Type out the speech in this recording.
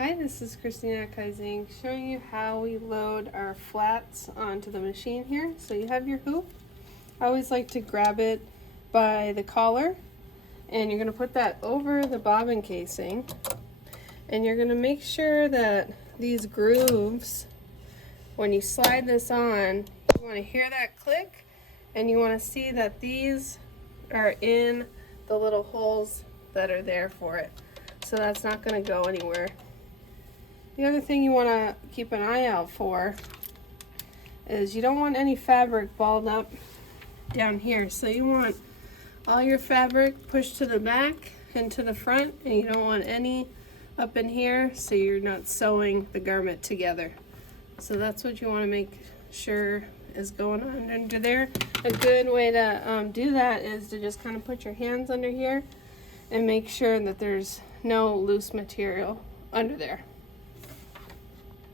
Hi, this is Christina at Kaizink showing you how we load our flats onto the machine here. So you have your hoop. I always like to grab it by the collar, and you're going to put that over the bobbin casing, and you're going to make sure that these grooves, when you slide this on, you want to hear that click, and you want to see that these are in the little holes that are there for it. So that's not going to go anywhere. The other thing you want to keep an eye out for is you don't want any fabric balled up down here. So you want all your fabric pushed to the back and to the front, and you don't want any up in here so you're not sewing the garment together. So that's what you want to make sure is going on under there. A good way to do that is to just kind of put your hands under here and make sure that there's no loose material under there.